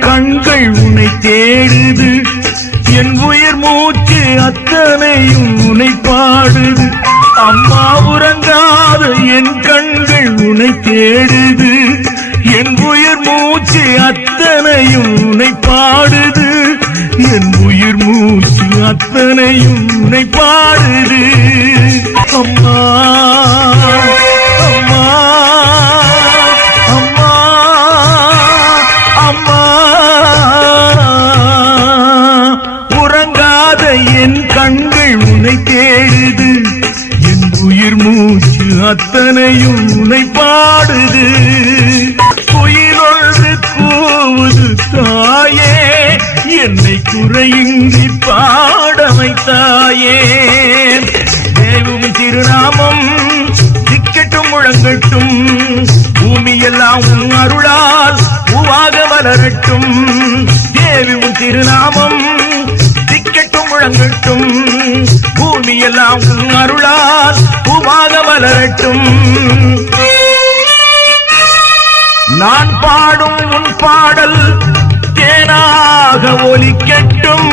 கண்கள் உன்னை தேடுது. என் உயிர் மூச்சு அத்தனையும் உன்னை பாடுது. அம்மா உறங்காத என் கண்கள் உன்னை தேடுது. என் உயிர் மூச்சு அத்தனையும் உன்னை பாடுது. என் உயிர் மூச்சு அத்தனையும் உன்னை பாடுது. அம்மா. உறங்காத என் கண்கள் உனை தேடுது. என் உயிர் மூச்சு அத்தனையும் உனை பாடுது. உயிரொழுது கூவுது தாயே என்னை குறையின்றி பாட வைத்தாயே. தேவும் திருநாமம் திக்கட்டும் முழங்கட்டும் பூமியெல்லாம் உன் அருளால் பூவாக மலரட்டும். தேவும் திருநாமம் திக்கட்டும் பூமியெல்லாம் உன் அருளால் பூமாக வளரட்டும் நான் பாடும் உன் பாடல் தேனாக ஒலிக்கட்டும்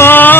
Oh.